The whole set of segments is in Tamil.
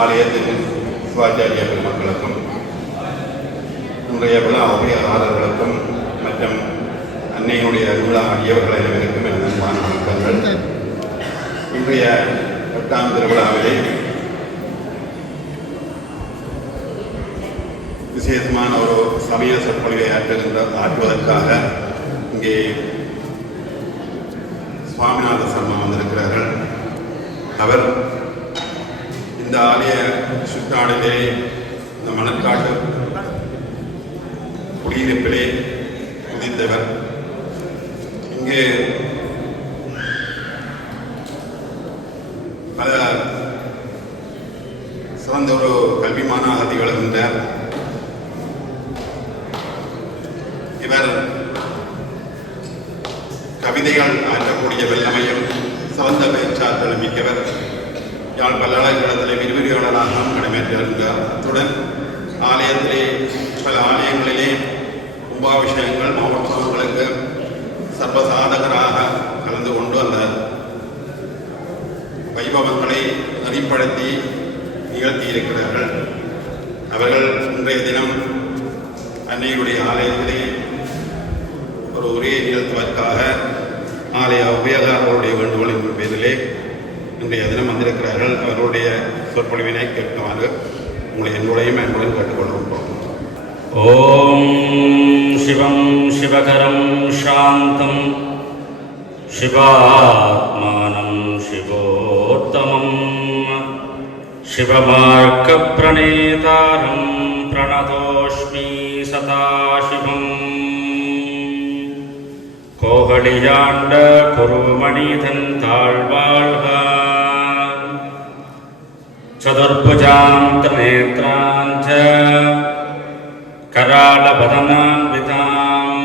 ஆலயத்தின் சிவாச்சாரிய பெருமக்களுக்கும் இன்றைய விழா உபயோகாரர்களுக்கும் மற்றும் அன்னையினுடைய விழா அடியவர்கள் அனைவருக்கும் எனது வணக்கங்கள். இன்றைய 8ஆம் திருவிழாவிலே விசேஷமான ஒரு சமய சொற்பொழிவை ஆற்றுவதற்காக இங்கே சுவாமிநாத சர்மா வந்திருக்கிறார்கள். அவர் இந்த ஆலய சுற்றாடிலே இந்த மணற்காட்டு குடியிருப்பிலே உதித்தவர். இங்கே பல சிறந்த ஒரு கல்விமானாக திகழ்கின்றார். இவர் கவிதைகள் ஆற்றக்கூடிய வல்லமையும் சிறந்த பேச்சாற்றல் மிக்கவர். யாழ் பல்கலைக்கழகத்தில் விரிவுரையாளராகவும் கடமையாற்றிருந்தார். அத்துடன் ஆலயத்திலே பல ஆலயங்களிலே கும்பாபிஷேகங்கள் மகோத்சவங்களுக்கு சர்வசாதகராக கலந்து கொண்டு அந்த வைபவங்களை நெறிப்படுத்தி நிகழ்த்தியிருக்கிறார்கள். அவர்கள் இன்றைய தினம் அன்னையுடைய ஆலயத்திலே ஒரு உரையை நிகழ்த்துவதற்காக ஆலய உபயோகர்களுடைய வேண்டுகோளின் பேரிலே இன்றைய தினம் வந்திருக்கிறார்கள். அவர்களுடைய சொற்பொழிவினை கேட்குமாறு உங்களை என்னுடையும் என்பதையும் கேட்டுக்கொள்கிறோம். ஓம் சிவம் சிவகரம் சாந்தம் சிவாத்மானம் சிவோத்தமம் சிவமார்க்க பிரணேதாரம் பிரணதோஸ்மி சதாசிவம். கோகலியாண்ட குருமணிதன் தாழ்வாழ்க சதுர்புஜாம் நேத்ராஞ்ச करालवदनान्विताम्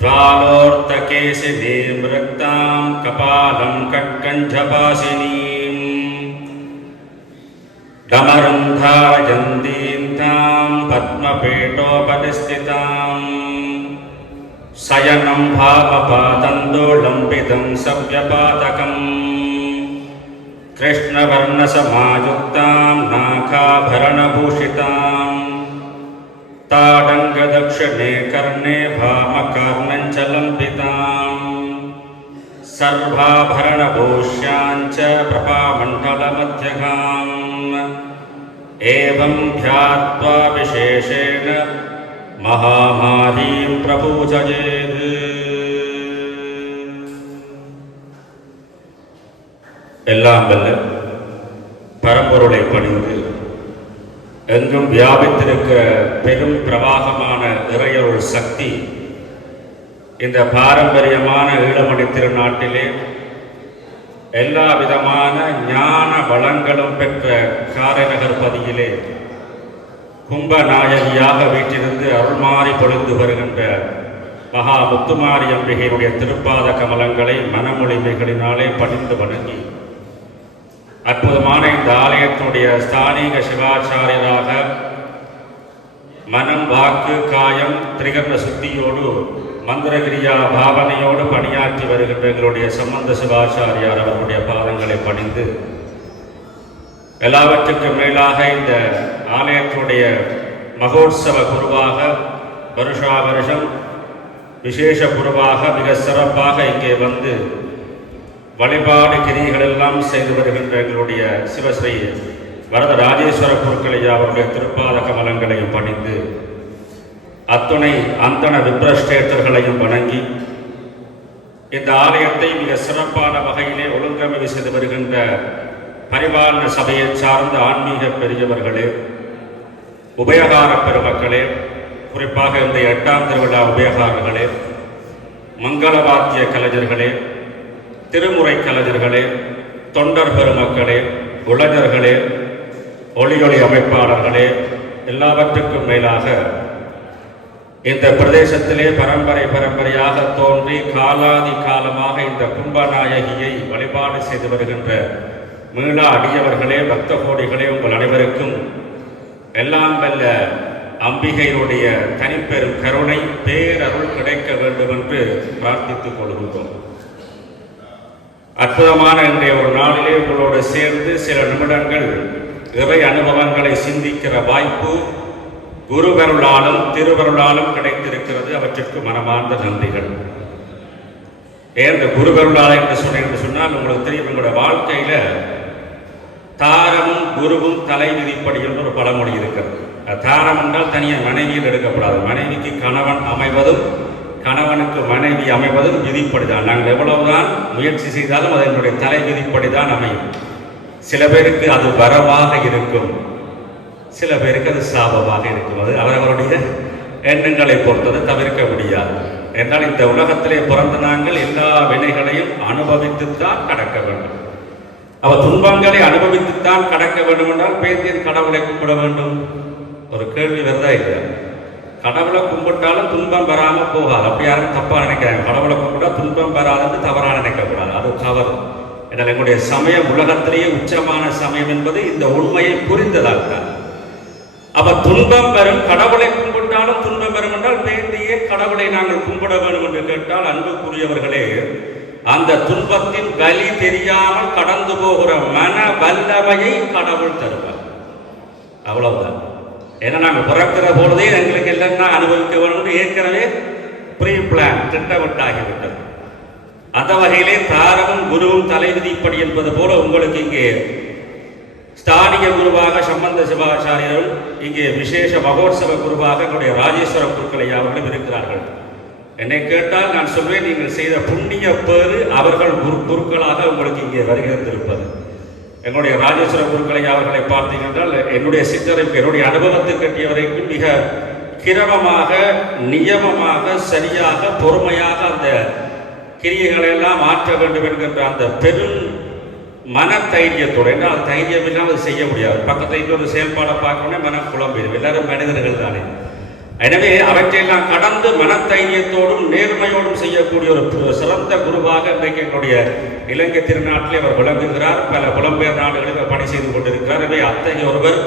ज्वालोर्तकेशिनीं रक्तां कपालं कट्कञ्जपासिनीं डमरुं धारयन्तीं तां पद्मपीठोपरिस्थितां शयनं भावपादन्दोलम्बितं सव्यपातकम् कृष्णवर्णसमायुक्तां नाखाभरणभूषितां ताडङ्गदक्षिणे कर्णे भामकार्णञ्चलम्बितां सर्वाभरणभूष्याञ्च प्रभामण्डलमध्यगाम् एवं ध्यात्वा विशेषेण महामारीं प्रपूजयेत्. எல்லாம் வல்ல பரம்பொருளை பணிந்து எங்கும் வியாபித்திருக்கிற பெரும் பிரவாகமான இறையருள் சக்தி இந்த பாரம்பரியமான ஈழமணி திருநாட்டிலே எல்லா விதமான ஞான வளங்களும் பெற்ற காரைநகர் பதியிலே கும்பநாயகியாக வீட்டிலிருந்து அருள்மாறி பொழிந்து வருகின்ற மகா முத்துமாரி அம்பிகையினுடைய திருப்பாத கமலங்களை மனமொழிமைகளினாலே பணிந்து வணங்கி அற்புதமான இந்த ஆலயத்தினுடைய ஸ்தானிக சிவாச்சாரியராக மனம் வாக்கு காயம் திரிகரண சுத்தியோடு மந்திரகிரியா பாவனையோடு பணியாற்றி வருகின்ற எங்களுடைய சம்பந்த சிவாச்சாரியார் அவர்களுடைய பாதங்களை பணிந்து எல்லாவற்றுக்கும் மேலாக இந்த ஆலயத்தினுடைய மகோத்சவ குருவாக வருஷா வருஷம் விசேஷ குருவாக மிக சிறப்பாக இங்கே வந்து வழிபாடு கிரிகளெல்லாம் செய்து வருகின்ற எங்களுடைய சிவஸ்ரீ வரத ராஜேஸ்வர பொருட்களையா அவருடைய திருப்பாத கமலங்களையும் பணிந்து அத்துணை அந்தன விப்ரஷ்டேத்தர்களையும் வணங்கி இந்த ஆலயத்தை மிக சிறப்பான வகையிலே ஒழுங்கமைவு செய்து வருகின்ற பரிபாலன சபையை சார்ந்த ஆன்மீக பெரியவர்களே, உபயகார பெருமக்களே, குறிப்பாக இந்த 8ஆம் திருவிழா உபயகாரர்களே, மங்களவாத்திய கலைஞர்களே, திருமுறை கலைஞர்களே, தொண்டர் பெருமக்களே, உலகர்களே, ஒளியொளி அமைப்பாளர்களே, எல்லாவற்றுக்கும் மேலாக இந்த பிரதேசத்திலே பரம்பரையாக தோன்றி காலாதி காலமாக இந்த கும்பநாயகியை வழிபாடு செய்து வருகின்ற மீளா அடியவர்களே, பக்த கோடிகளே, உங்கள் அனைவருக்கும் எல்லாம் வல்ல அம்பிகையினுடைய தனிப்பெரும் கருணை பேரருள் கிடைக்க வேண்டும் என்று பிரார்த்தித்துக் கொள்கின்றோம். அற்புதமான இன்றைய ஒரு நாளிலே உங்களோடு சேர்ந்து சில நிமிடங்கள் இறை அனுபவங்களை சிந்திக்கிற வாய்ப்பு குருவருளாலும் திருவருளாலும் கிடைத்திருக்கிறது. அவற்றிற்கு மனமார்ந்த நன்றிகள். ஏன் இந்த குருவருளால் என்று சொன்னால் உங்களுக்கு தெரியும், எங்களுடைய வாழ்க்கையில தாரமும் குருவும் தலை விதிப்படி என்று ஒரு பழமொழி இருக்கிறது. தாரம் என்றால் தனியாக மனைவியில் எடுக்கப்படாது. மனைவிக்கு கணவன் அமைவதும் கணவனுக்கு மனைவி அமைவதும் விதிப்படிதான். நாங்கள் எவ்வளவுதான் முயற்சி செய்தாலும் அது என்னுடைய தலை விதிப்படிதான் அமையும். சில பேருக்கு அது வரவாக இருக்கும், சில பேருக்கு அது சாபமாக இருக்கும். அது அவரவருடைய எண்ணங்களை பொறுத்தது, தவிர்க்க முடியாது. என்றால் இந்த உலகத்திலே பிறந்த நாங்கள் எல்லா வினைகளையும் அனுபவித்துத்தான் கடக்க வேண்டும். அவர் துன்பங்களை அனுபவித்துத்தான் கடக்க வேண்டும் என்றால் பேத்தியன் கடவுளை கும்பிட வேண்டும். ஒரு கேள்வி வருதா இல்லையா? கடவுளை கும்பிட்டாலும் துன்பம் வராமல் போகாது. அப்படி யாரும் தப்பாக நினைக்கிறாங்க. கடவுளை கும்பிட்டா துன்பம் வராதுன்னு தவறாக நினைக்கக்கூடாது, அது தவறு. என்னால் எங்களுடைய சமயம் உலகத்திலேயே உச்சமான சமயம் என்பது இந்த உண்மையை புரிந்ததால் தான். அப்ப துன்பம் வரும், கடவுளை கும்பிட்டாலும் துன்பம் வரும் என்றால் பேத்தியே கடவுளை நாங்கள் கும்பிட வேண்டும் என்று கேட்டால், அன்புக்குரியவர்களே, அந்த துன்பத்தின் வலி தெரியாமல் கடந்து போகிற மன வல்லமையை கடவுள் தருவார். அவ்வளவுதான். ஏன்னா நாங்கள் பிறக்கிற பொழுதே எங்களுக்கு எல்லாம் அனுபவிக்க வேண்டும் ஏற்கனவே ப்ரீ பிளான் திட்டமிட்டாகிவிட்டது. அந்த வகையிலே தாரமும் குருவும் தலைவிதிப்படி என்பது போல உங்களுக்கு இங்கே ஸ்தானிக குருவாக சம்பந்த சிவாச்சாரியரும், இங்கே விசேஷ மகோத்சவ குருவாக எங்களுடைய ராஜேஸ்வர குருக்களை அவர்களும் இருக்கிறார்கள். என்னை கேட்டால் நான் சொல்வேன், நீங்கள் செய்த புண்ணிய பேறு அவர்கள் குருக்களாக உங்களுக்கு இங்கே வருகிறந்திருப்பது. எங்களுடைய ராஜேஸ்வர குருக்களை அவர்களை பார்த்தீங்கன்றால் என்னுடைய சித்தரைக்கு என்னுடைய அனுபவத்தை கட்டிய வரைக்கும் மிக கிரமமாக நியமமாக சரியாக பொறுமையாக அந்த கிரியைகளை எல்லாம் மாற்ற வேண்டும் என்கின்ற அந்த பெரும் மன தைரியத்தோடு, என்றால் அது தைரியம் இல்லாமல் செய்ய முடியாது. பக்கத்தில் இன்னொரு செயல்பாடை பார்க்கணுன்னே மனம் குழம்பிடும். எல்லாரும் மனிதர்கள் தானே. எனவே அவற்றையெல்லாம் கடந்து மனத்தைரியத்தோடும் நேர்மையோடும் செய்யக்கூடிய ஒரு சிறந்த குருவாக இன்றைக்கு எங்களுடைய இலங்கை திருநாட்டிலே அவர் விளங்குகிறார். பல புலம்பெயர் நாடுகளில் பணி செய்து கொண்டிருக்கிறார். எனவே அத்தகைய ஒருவர்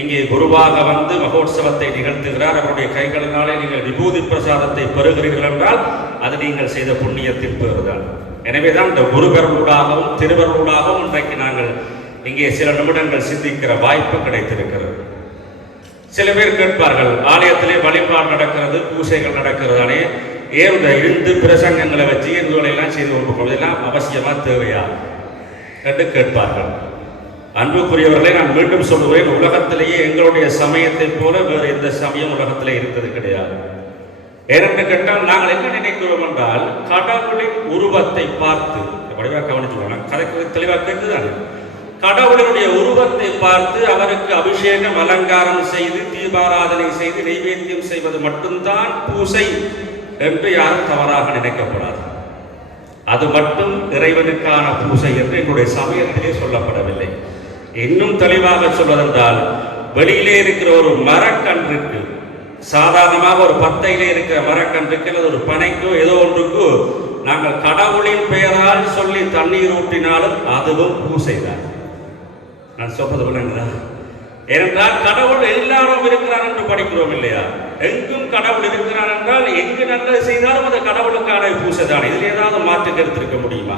இங்கே குருவாக வந்து மகோத்சவத்தை நிகழ்த்துகிறார். அவருடைய கைகளினாலே நீங்கள் விபூதி பிரசாதத்தை பெறுகிறீர்கள் என்றால் அது நீங்கள் செய்த புண்ணியத்தின் பேறுதான். எனவேதான் இந்த குருவருளாகவும் திருவருளாகவும் இன்றைக்கு நாங்கள் இங்கே சில நிமிடங்கள் சிந்திக்கிற வாய்ப்பு கிடைத்திருக்கிறது. சில பேர் கேட்பார்கள், ஆலயத்திலே வழிபாடு நடக்கிறது, பூசைகள் நடக்கிறதானே, ஏன் இந்த இருந்து பிரசங்கங்களை வச்சு எல்லாம் செய்து கொண்டிருப்பதெல்லாம் அவசியமா தேவையா என்று கேட்பார்கள். அன்புக்குரியவர்களை நான் மீண்டும் சொல்லுவேன், உலகத்திலேயே எங்களுடைய சமயத்தை போல வேறு எந்த சமயம் உலகத்திலே இருந்தது கிடையாது. ஏனென்று கேட்டால் நாங்கள் என்ன நினைக்கிறோம் என்றால், கடவுளின் உருவத்தை பார்த்து வடிவாக கவனிச்சுக்கோங்க, கதை தெளிவாக கேட்குதானே, கடவுளுடைய உருவத்தை பார்த்து அவருக்கு அபிஷேகம் அலங்காரம் செய்து தீபாராதனை செய்து நைவேத்தியம் செய்வது மட்டும்தான் பூசை என்று யாரும் தவறாக நினைக்கப்படாது. அது மட்டும் இறைவனுக்கான பூசை என்று எங்களுடைய சமயத்திலே சொல்லப்படவில்லை. இன்னும் தெளிவாக சொல்வதென்றால், வெளியிலே இருக்கிற ஒரு மரக்கன்றுக்கு, சாதாரணமாக ஒரு பத்தையிலே இருக்கிற மரக்கன்றுக்கு அல்லது ஒரு பனைக்கோ ஏதோ ஒன்றுக்கோ நாங்கள் கடவுளின் பெயரால் சொல்லி தண்ணீர் ஊற்றினாலும் அதுவும் பூசை தான். நான் சொல்றது விளங்குதா? ஏனென்றால் கடவுள் எல்லாரும் இருக்கிறார் என்று படிக்கிறோம் இல்லையா? எங்கும் கடவுள் இருக்கிறார் என்றால் எங்கு நல்லது செய்தாலும் அது கடவுளுக்கான பூசை தான். இதில் ஏதாவது மாற்று கருத்து இருக்க முடியுமா?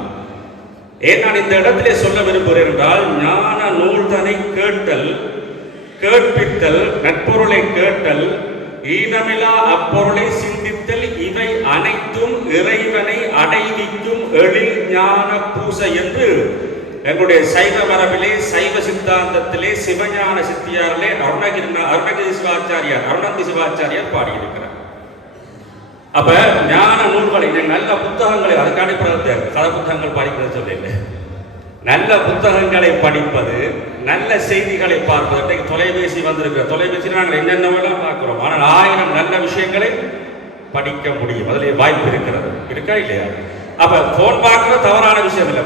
ஏன் நான் இந்த இடத்திலே சொல்ல விரும்புகிறேன் என்றால், ஞான நூல்தனை கேட்டல், கேட்பித்தல், நட்பொருளை கேட்டல், ஈனமிலா அப்பொருளை சிந்தித்தல், இவை அனைத்தும் இறைவனை அடைவிக்கும் எழில் ஞான பூசை என்று எங்களுடைய சைவ மரபிலே, சைவ சித்தாந்தத்திலே, சிவஞான சித்தியாரிலே அருணகிரி சிவாச்சாரியார் பாடியிருக்கிறார். அப்ப ஞான நூல்களை, நல்ல புத்தகங்களை, அதுக்கான கதை புத்தகங்கள் படிக்கிறது சொல்லல, நல்ல புத்தகங்களை படிப்பது, நல்ல செய்திகளை பார்ப்பது. இன்றைக்கு தொலைபேசி வந்திருக்கிற தொலைபேசியில் நாங்கள் என்னென்னவெல்லாம் பார்க்கிறோம். ஆனால் 1000 நல்ல விஷயங்களை படிக்க முடியும். அதில் வாய்ப்பு இருக்கிறது, இருக்கா இல்லையா? அப்ப போன் பார்க்கறது தவறான விஷயம் இல்லை.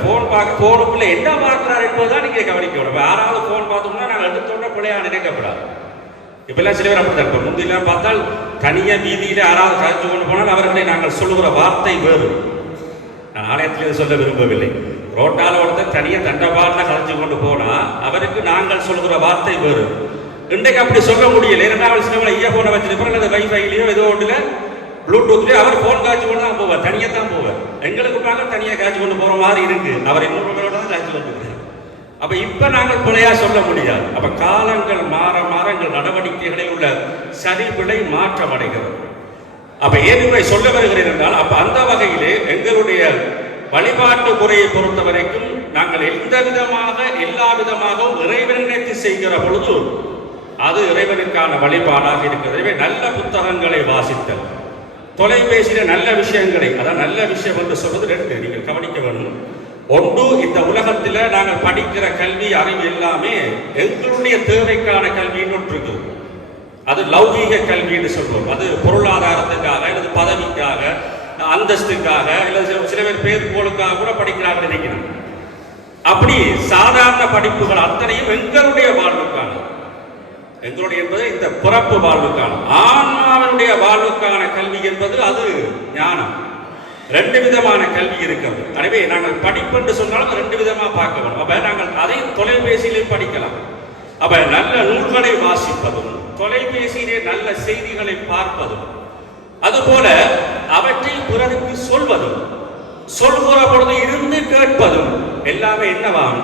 போனுக்குள்ள என்ன பார்க்கிறார் என்பதுதான் நீங்க கவனிக்கணும். யாராவது போன் பார்த்தோம்னா நாங்கள் எடுத்தோட பிள்ளையா நினைக்கப்படாது. இப்பெல்லாம் சில பேர் அப்படித்தான். இப்போ முந்திலாம் பார்த்தால் தனியா வீதியில யாராவது கழித்து கொண்டு போனால் அவர்களை நாங்கள் சொல்லுகிற வார்த்தை வேறு. நான் ஆலயத்திலே சொல்ல விரும்பவில்லை. ரோட்டால ஒருத்தர் தனியா தண்டபாட்டில் கழிச்சு கொண்டு போனா அவருக்கு நாங்கள் சொல்லுகிற வார்த்தை வேறு. இன்றைக்கு அப்படி சொல்ல முடியல. இரண்டாவது சிலவங்களை இயர்போனை வச்சிருப்பாங்க, அல்லது வைஃபைலையோ ஏதோ ஒன்றுல ப்ளூடூத்லேயே அவர் ஃபோன் காய்ச்சி கொண்டு தான் போவார், தனியாக தான் போவார். எங்களுக்கு பார்க்க தனியாக காய்ச்சி கொண்டு போகிற மாதிரி இருக்கு, அவர் இன்னொரு தான் காய்ச்சி கொண்டு. அப்போ இப்போ நாங்கள் பிழையாக சொல்ல முடியாது. அப்போ காலங்கள் மாற மாற எங்கள் நடவடிக்கைகளில் உள்ள சரிபிழை மாற்றம் அடைகிறது. அப்போ ஏன் சொல்ல வருகிறேன் என்றால், அப்போ அந்த வகையிலே எங்களுடைய வழிபாட்டு முறையை பொறுத்த வரைக்கும் நாங்கள் எல்லா விதமாகவும் இறைவனை நினைத்து செய்கிற பொழுது அது இறைவனுக்கான வழிபாடாக இருக்கிறது. எனவே நல்ல புத்தகங்களை வாசித்தல், தொலைபேசியில நல்ல விஷயங்களை, அதான் நல்ல விஷயம் என்று சொல்வது ரெண்டு நீங்கள் கவனிக்க வேண்டும். ஒன்று, இந்த உலகத்தில் நாங்கள் படிக்கிற கல்வி அறிவு எல்லாமே எங்களுடைய தேவைக்கான கல்வின்னு ஒன்று இருக்குது. அது லௌகீக கல்வி என்று சொல்வோம். அது பொருளாதாரத்துக்காக அல்லது பதவிக்காக அந்தஸ்துக்காக இல்லை சில பேர் பேர்கோளுக்காக கூட படிக்கிறார்கள் நினைக்கிறேன். அப்படி சாதாரண படிப்புகள் அத்தனையும் எங்களுடைய வாழ்வுக்கான, எங்களுடைய என்பது இந்த பிறப்பு வாழ்வுக்கான, ஆன்மாவினுடைய வாழ்வுக்கான கல்வி என்பது அது ஞானம். ரெண்டு விதமான கல்வி இருக்கிறது. எனவே நாங்கள் படிப்பு என்று சொன்னாலும் ரெண்டு விதமா பார்க்க வேண்டும். அப்ப நாங்கள் அதை தொலைபேசியிலே படிக்கலாம். அப்ப நல்ல நூல்களை வாசிப்பதும் தொலைபேசியிலே நல்ல செய்திகளை பார்ப்பதும் அதுபோல அவற்றை பிறருக்கு சொல்வதும் சொல்கிற பொழுது இருந்து கேட்பதும் எல்லாமே என்னவாம்?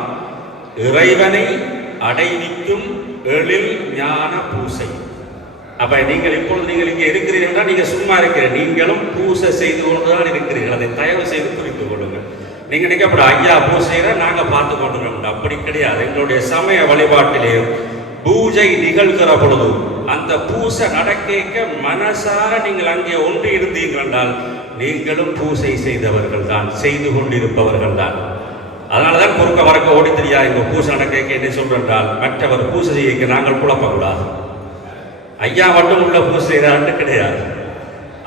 இறைவனை அடைவிக்கும் எழில் ஞான பூசை. அப்ப நீங்கள் இப்பொழுது நீங்கள் இங்கே இருக்கிறீர்கள், நீங்க சும்மா இருக்கிறீர்கள், நீங்களும் பூசை செய்து கொண்டுதான் இருக்கிறீர்கள். அதை தயவு செய்து புரிந்து கொள்ளுங்கள். நீங்க நினைக்கப்பட ஐயா பூசையில நாங்க பார்த்து கொண்டிருக்கோம், அப்படி கிடையாது. எங்களுடைய சமய வழிபாட்டிலே பூஜை நிகழ்கிற பொழுது அந்த பூசை நடக்க மனசார நீங்கள் அங்கே ஒன்று இருந்தீர்கள் என்றால் நீங்களும் பூசை செய்தவர்கள் தான், செய்து கொண்டிருப்பவர்கள் தான். அதனாலதான் குறுக்க வரக்க ஓடி தெரியா இங்க பூசை நடக்க என்ன சொல்றால் மற்றவர் பூசை செய்ய நாங்கள் குழப்பக்கூடாது. ஐயா மட்டும் உள்ள பூசை கிடையாது.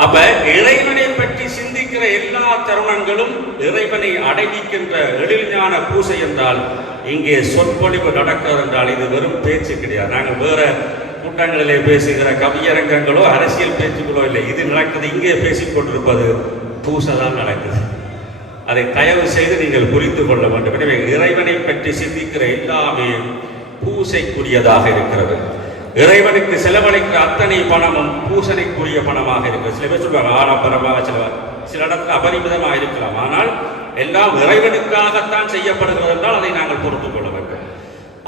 அப்ப இறைவனை பற்றி சிந்திக்கிற எல்லா தருணங்களும் இறைவனை அடைவிக்கின்ற எழில்ஞான பூசை என்றால் இங்கே சொற்பொழிவு நடக்கிறது என்றால் இது வெறும் பேச்சு கிடையாது. நாங்கள் வேற கூட்டங்களிலே பேசுகிற கவியரங்கங்களோ அரசியல் பேச்சுக்களோ இல்லை. இது நடக்குது, இங்கே பேசிக் கொண்டிருப்பது பூசை தான் நடக்குது. அதை தயவு செய்து நீங்கள் புரிந்து கொள்ள வேண்டும். எனவே இறைவனை பற்றி சிந்திக்கிற எல்லாமே பூசைக்குரியதாக இருக்கிறது. இறைவனுக்கு செலவழிக்கிற அத்தனை பணமும் பூசனைக்குரிய பணமாக இருக்கிறது. சில பேர் சொல்வாங்க ஆடம்பரமாக, சில இடத்துல அபரிமிதமாக இருக்கலாம். ஆனால் எல்லாம் இறைவனுக்காகத்தான் செய்யப்படுகிறது என்றால் அதை நாங்கள் பொறுத்து கொள்ள வேண்டும்.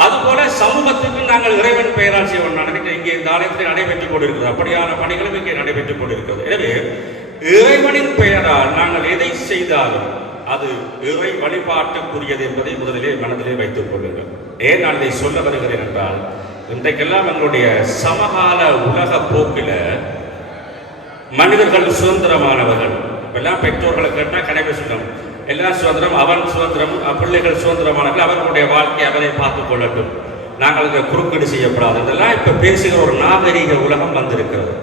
அதுபோல சமூகத்துக்கு நாங்கள் இறைவன் பெயரால் செய்வோம். நினைக்கிறேன் இங்கே இந்த ஆலயத்தில் நடைபெற்றுக் கொண்டிருக்கிறது, அப்படியான பணிகளும் இங்கே நடைபெற்றுக் கொண்டிருக்கிறது. எனவே இறைவனின் பெயரால் நாங்கள் எதை செய்தாலும் அது இறை வழிபாட்டுக்குரியது என்பதை முதலிலே மனதிலே வைத்துக் கொள்ளுங்கள். ஏன் நான் இதை சொல்ல வருகிறேன் என்றால், இன்றைக்கெல்லாம் எங்களுடைய சமகால உலக போக்கில் மனிதர்கள் சுதந்திரமானவர்கள். எல்லாம் பெற்றோர்களை கேட்டால் கடைபி சொல்லணும், எல்லாம் சுதந்திரம், அவன் சுதந்திரம், பிள்ளைகள் சுதந்திரமானவர்கள், அவர்களுடைய வாழ்க்கை அவரை பார்த்துக் கொள்ளட்டும், நாங்கள் இதை குறுக்கீடு செய்யப்படாது. இதெல்லாம் இப்போ பேசுகிற ஒரு நாகரீக உலகம் வந்திருக்கிறது.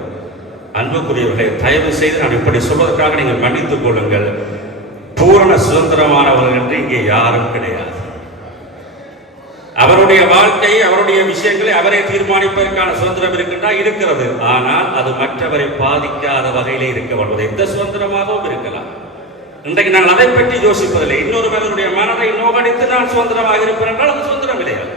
அன்புக்குரியவர்களை தயவு செய்து நான் இப்படி சொல்வதற்காக நீங்கள் மன்னித்துக் கொள்ளுங்கள். பூரண சுதந்திரமானவர்கள் என்று இங்கே யாரும் கிடையாது. அவருடைய வாழ்க்கை, அவருடைய விஷயங்களை அவரை தீர்மானிப்பதற்கான சுதந்திரம் இருக்கிறது. ஆனால் அது மற்றவரை பாதிக்காத வகையிலே இருக்க வேண்டும். எந்த சுதந்திரமாகவும் இருக்கலாம். இன்றைக்கு நாங்கள் அதை பற்றி யோசிப்பதில்லை. இன்னொருவருடைய மனதை நோகடித்து நான் சுதந்திரமாக இருப்பேன் என்றால் அது சுதந்திரம் கிடையாது.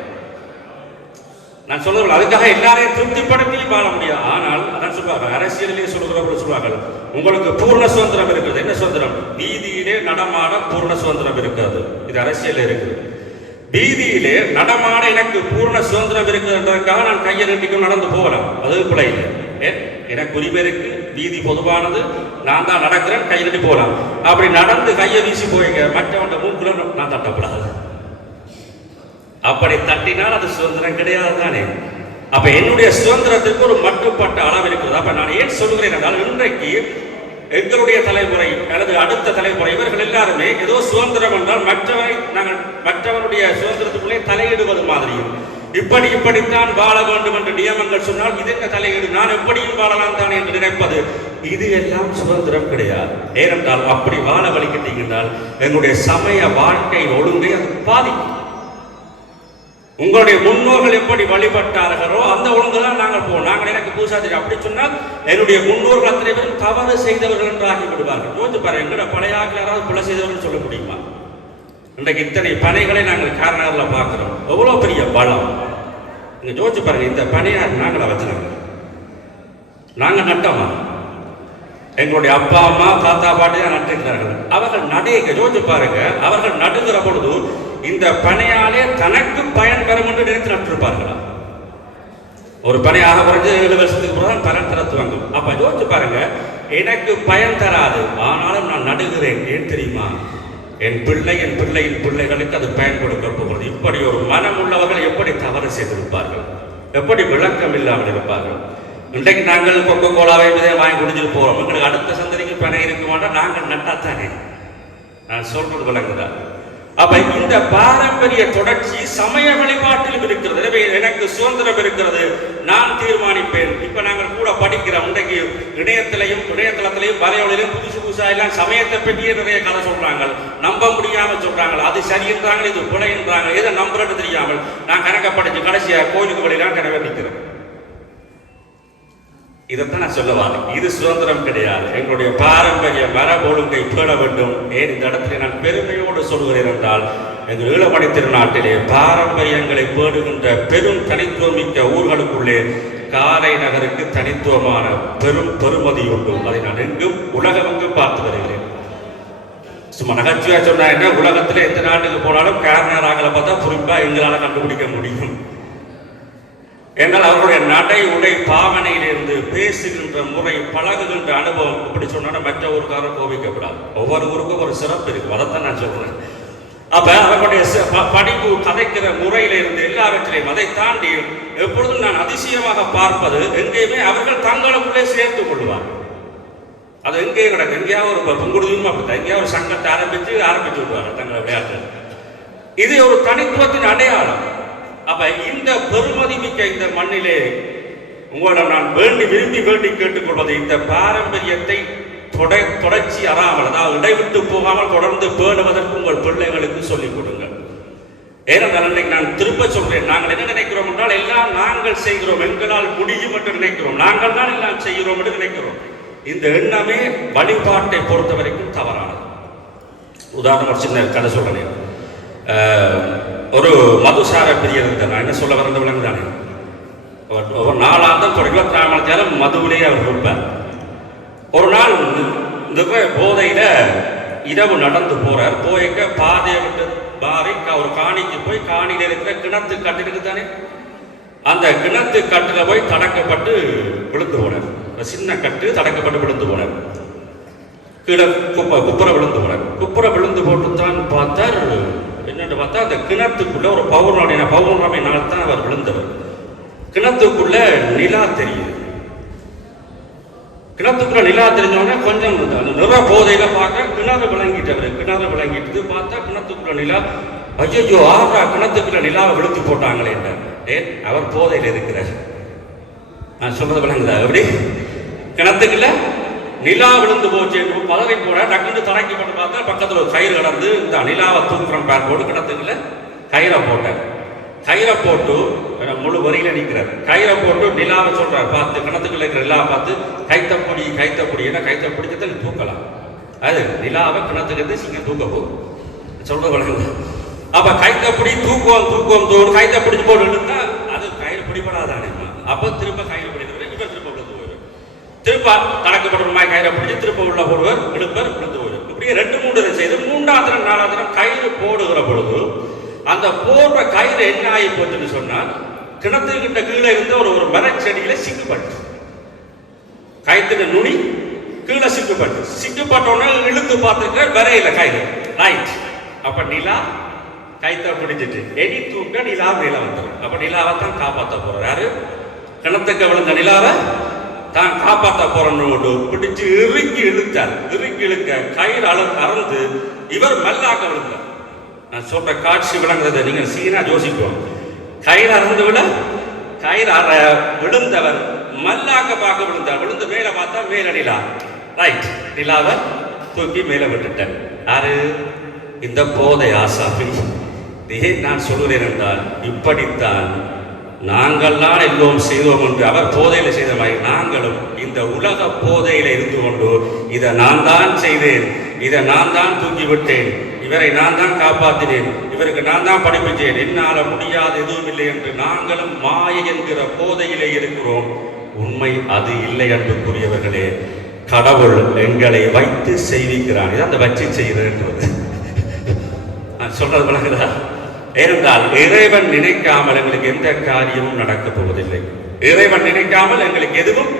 நான் சொல்லுவேன், அதுக்காக எல்லாரையும் திருப்திப்படுத்தி வாழ முடியாது. ஆனால் அதான் சொல்லுவாங்க, அரசியலிலே சொல்லுகிறவர்கள் சொல்வார்கள், உங்களுக்கு பூர்ண சுதந்திரம் இருக்கிறது. என்ன சுதந்திரம்? வீதியிலே நடமாட பூர்ண சுதந்திரம் இருக்கிறது. இது அரசியல் இருக்குது. வீதியிலே நடமாட எனக்கு பூர்ண சுதந்திரம் இருக்கிறதுக்காக நான் கையை நீட்டிக்கும் நடந்து போகலாம், அது பிழை இல்லை. எனக்கு உரிமை இருக்கு, வீதி பொதுவானது, நான் தான் நடக்கிறேன், கையை நீட்டி போகலாம். அப்படி நடந்து கையை வீசி போய்ங்க மற்றவன் மூக்குல நான் தட்டப்படாது. அப்படி தட்டினால் அது சுதந்திரம் கிடையாது தானே. அப்ப என்னுடைய சுதந்திரத்திற்கு ஒரு மட்டுப்பட்ட அளவு இருக்கிறது. அப்ப நான் ஏன் சொல்கிறேன் என்றால், இன்றைக்கு எங்களுடைய தலைமுறை அல்லது அடுத்த தலைமுறை இவர்கள் எல்லாருமே ஏதோ சுதந்திரம் என்றால் மற்றவருடைய சுதந்திரத்துக்குள்ளே தலையிடுவது மாதிரியும், இப்படித்தான் வாழ வேண்டும் என்று நியமங்கள் சொன்னால் இது என்ன தலையீடு, நான் எப்படியும் வாழலாம் தான் என்று நினைப்பது, இது எல்லாம் சுதந்திரம் கிடையாது. ஏனென்றால் அப்படி வாழ வழிகிட்டீங்கன்றால் எங்களுடைய சமய வாழ்க்கை ஒழுங்கை அது பாதிக்கும். உங்களுடைய முன்னோர்கள் எப்படி வழிபட்டார்களோ அந்த ஒழுங்குதான் நாங்கள் போவோம். நாங்கள் எனக்கு பூசா தெரியும் அப்படி சொன்னால் என்னுடைய முன்னோர்கள் அத்தனை பேரும் தவறு செய்தவர்கள் என்று ஆகி விடுவார்கள். யோசிச்சு பாருங்க, எங்கட பழைய ஆட்கள் யாராவது கொலை செய்தவர்கள் சொல்ல முடியுமா? இன்றைக்கு இத்தனை பனைகளை நாங்கள் காரணங்களில் பார்க்கிறோம். எவ்வளோ பெரிய பலம்! நீங்க யோசிச்சு பாருங்க, இந்த பனையார் நாங்களா வச்சுனாங்க, நாங்கள் நட்டோமா? எங்களுடைய அப்பா அம்மா தாத்தா பாட்டி தான் நட்டுகிறார்கள். அவர்கள் நடையை யோசிச்சு பாருங்க. அவர்கள் நடுகிற பொழுது இந்த பனையாலே தனக்கு பயன் பெறும் என்று நினைத்து நட்டிருப்பார்களா? ஒரு பனையாக குறைஞ்சு 7 வருஷத்துக்கு பிறகு பலன் தர துவங்கும். அப்ப யோசிச்சு பாருங்க, எனக்கு பயன் தராது, ஆனாலும் நான் நடுகிறேன். ஏன் தெரியுமா? என் பிள்ளையின் பிள்ளைகளுக்கு அது பயன் கொடுக்க போகிறது. இப்படி ஒரு மனம் உள்ளவர்கள் எப்படி தவறு செய்திருப்பார்கள், எப்படி விளக்கம் இல்லாமல் இருப்பார்கள். இன்றைக்கு நாங்கள் கொக்கோ கோலாவை வாங்கி குடிச்சிட்டு போறோம். எங்களுக்கு அடுத்த சந்ததிக்கு பணை இருக்க மாட்டோம். நாங்கள் நட்டாத்தானே. நான் சொல்றது விளங்குதான். அப்ப இந்த பாரம்பரிய தொடர்ச்சி சமய வழிபாட்டிலும் இருக்கிறது. எனவே எனக்கு சுதந்திரம் இருக்கிறது, நான் தீர்மானிப்பேன். இப்ப நாங்கள் கூட படிக்கிறோம். இன்றைக்கு இணையதளத்திலையும் வலையொலியிலும் புதுசா எல்லாம் சமயத்தை பற்றியே நிறைய கதை சொல்றாங்க. நம்ப முடியாம சொல்றாங்க. அது சரி என்றாங்க, இது பிழை என்றாங்க. எதை நம்புறது தெரியாமல் நான் கணக்க படிச்சு கடைசியா கோயிலுக்கு வழியெல்லாம் கனவே நிற்கிறேன். இதைத்தான் நான் சொல்லுவாங்க. இது சுதந்திரம் கிடையாது. எங்களுடைய பாரம்பரிய மரபு ஒழுங்கை பேண வேண்டும். ஏன் இந்த இடத்துல நான் பெருமையோடு சொல்கிறேன் என்றால், எங்கள் ஈழமணி திருநாட்டிலே பாரம்பரியங்களை பேணுகின்ற பெரும் தனித்துவமிக்க ஊர்களுக்குள்ளே காரை நகருக்கு தனித்துவமான பெரும் பெருமதி உண்டு. அதை நான் எங்கும் உலகமெங்கும் பார்த்து வருகிறேன். சும்மா நகைச்சுவையா சொன்னா என்ன, உலகத்தில் எத்தனை நாட்டுக்கு போனாலும் காரணராகளை பார்த்தா குறிப்பா எங்களால் கண்டுபிடிக்க முடியும். என்றால் அவர்களுடைய நடை உடை பாவனையிலிருந்து பேசுகின்ற முறை, பழகுகின்ற அனுபவம். இப்படி சொன்னா மற்ற ஊருக்காரர் கோபிக்கப்படாது. ஒவ்வொரு ஊருக்கும் ஒரு சிறப்பு இருக்கு. அதைத்தான் நான் சொல்றேன். அப்ப அவர்களுடைய படிப்பு, கதைக்கிற முறையிலிருந்து எல்லாவற்றிலையும் அதை தாண்டி எப்பொழுதும் நான் அதிசயமாக பார்ப்பது, எங்கேயுமே அவர்கள் தங்களுக்குள்ளே சேர்த்துக் கொள்வார்கள். அது எங்கேயும் கிடக்கு. எங்கேயாவது ஒரு புங்குடுதும் அப்படித்தான். எங்கேயாவது ஒரு சங்கத்தை ஆரம்பிச்சு விடுவாங்க தங்களை விளையாட்டு. இது ஒரு தனித்துவத்தின் அடையாளம். அப்ப இந்த பெருமதி மிக்க இந்த மண்ணிலே உங்களிடம் நான் விரும்பி கேட்டுக்கொள்வது, இந்த பாரம்பரியத்தை தொடர்ச்சி அறாமல், அதாவது இடைவிட்டு போகாமல் தொடர்ந்து பேணுவதற்கு உங்கள் பிள்ளைகளுக்கு சொல்லிக் கொடுங்கள். ஏனென்றால் நான் திரும்ப சொல்றேன், நாங்கள் என்ன நினைக்கிறோம் என்றால் எல்லாம் நாங்கள் செய்கிறோம், எங்களால் முடியும் என்று நினைக்கிறோம். நாங்கள் தான் எல்லாம் செய்கிறோம் என்று நினைக்கிறோம். இந்த எண்ணமே வழிபாட்டை பொறுத்த வரைக்கும் தவறானது. உதாரணம் ஒரு சின்ன கதை சொல்றேன். ஒரு மதுசார பிரியர் இருந்தார். நான் என்ன சொல்ல வரந்த விலங்கு தானே. ஒரு நாளாந்தம் தொடங்கி 24 மணி நேரம் மதுவிலேயே அவர் இருப்பார். ஒரு நாள் இந்த போதையில இரவு நடந்து போறார். போய்க்க பாதையை விட்டு மாறி ஒரு காணிக்கு போய், காணியில இருக்கிற கிணத்து கட்டிருக்கு தானே, அந்த கிணத்து கட்டில போய் தடக்கப்பட்டு விழுந்து போனார். சின்ன கட்டு தடக்கப்பட்டு விழுந்து போனார். கீழே குப்புற விழுந்து போனார். குப்புற விழுந்து போட்டு தான் பார்த்தார். என்னென்னு பார்த்தா அந்த கிணத்துக்குள்ள ஒரு பௌர்ணமி நாள் தான் அவர் விழுந்தவர். கிணத்துக்குள்ள நிலா தெரியுது. கிணத்துக்குள்ள நிலா தெரிஞ்சவொடனே கொஞ்சம் நிற போதையில பார்க்க கிணறு விளங்கிட்டு பார்த்தா கிணத்துக்குள்ள நிலா. ஐயோ, ஆறா கிணத்துக்குள்ள நிலாவை விழுத்து போட்டாங்களே. ஏன் அவர் போதையில் இருக்கிறார். நான் சொல்றது விளங்குதா? எப்படி கிணத்துக்குள்ள நிலா விழுந்து போச்சு பதவி போட டக்குன்னு தடக்கி போட்டு பார்த்தா பக்கத்தில் ஒரு கயிறு கடந்து இந்த நிலாவை தூக்குறோம் பேர் போட்டு கிணத்துக்குள்ள கயிறை போட்டார். கயிறை போட்டு முழு வரியில நிற்கிறார். கயிறை போட்டு நிலாவை சொல்றார், பார்த்து கிணத்துக்குள்ள இருக்கிற நிலாவை பார்த்து கைத்தப்பொடி ஏன்னா கைத்தை பிடிச்சதில் தூக்கலாம். அது நிலாவை கிணத்துக்கு சிங்க தூக்க போகும். சொல்றது வழங்க. அப்ப கைத்தப்பொடி தூக்குவோம் தோடு கைத்தை பிடிச்சு போட்டு இழுத்தா அது கயிறு பிடிபடாதானே. அப்போ திரும்ப கயிறு பிடிக்கிறது, இவர் திரும்ப விழுந்து போயிடும். திரும்ப தடக்கப்படுற கயிறை பிடிச்சி திரும்ப உள்ள போடுவார், விழுந்து போயிடும். இப்படியே 2-3 செய்து 3ஆவது 4ஆவது கயிறு போடுகிற பொழுது அந்த போடுற கயிறு என்ன ஆகி போச்சுன்னு சொன்னால், கிணத்துக்கிட்ட கீழே இருந்து ஒரு மரச்செடியில சிக்குப்பட்டு, கயிற்றுல நுனி கீழே சிக்குப்பட்டோன்னு இழுத்து பார்த்துக்க வரையில கயிறு ரைட். அப்ப நிலா கைத்தை பிடிச்சிட்டு எடி தூக்க நிலா மேல வந்துடும். அப்ப நிலாவை தான் காப்பாற்ற போறாரு. யாரு? கிணத்துக்கு விழுந்த நிலாவை தான் காப்பாற்ற போறோன்னு பிடிச்சு இறுக்கி இழுக்க கயிறு அறந்து இவர் மல்லாக்க விழுந்தார். நான் சொல்ற காட்சி விளங்குறதை நீங்க சீனா யோசிப்போம். கயிறு அறந்து கயிறு விழுந்தவர் மல்லாக்க பார்க்க விழுந்து மேல பார்த்தா மேல நிலா ரைட். நிலாவை தூக்கி மேல விட்டுட்டார். யாரு? இந்த போதை ஆசாமி. ஏன் நான் சொல்கிறேன் என்றால், இப்படித்தான் நாங்கள்லாம் எல்லோரும் செய்தோம் என்று அவர் போதையில செய்த மாதிரி நாங்களும் இந்த உலக போதையில இருந்து கொண்டு இதை நான் தான் செய்தேன், இதை நான் தான் தூக்கி விட்டேன், இவரை நான் தான் காப்பாற்றினேன், இவருக்கு நான் தான் படிப்பிச்சேன், என்னால முடியாது எதுவும் இல்லை என்று நாங்களும் மாயை என்கிற போதையிலே இருக்கிறோம். உண்மை அது இல்லை அன்புக்குரியவர்களே. கடவுள் எங்களை வைத்து செய்விக்கிறான். இது அந்த வச்சு செய்கிறது நான் சொல்றது விளங்குதா? ஏனென்றால் இறைவன் நினைக்காமல் எங்களுக்கு எந்த காரியமும் நடக்கப் போவதில்லை. இறைவன் நினைக்காமல் எங்களுக்கு எதுவும்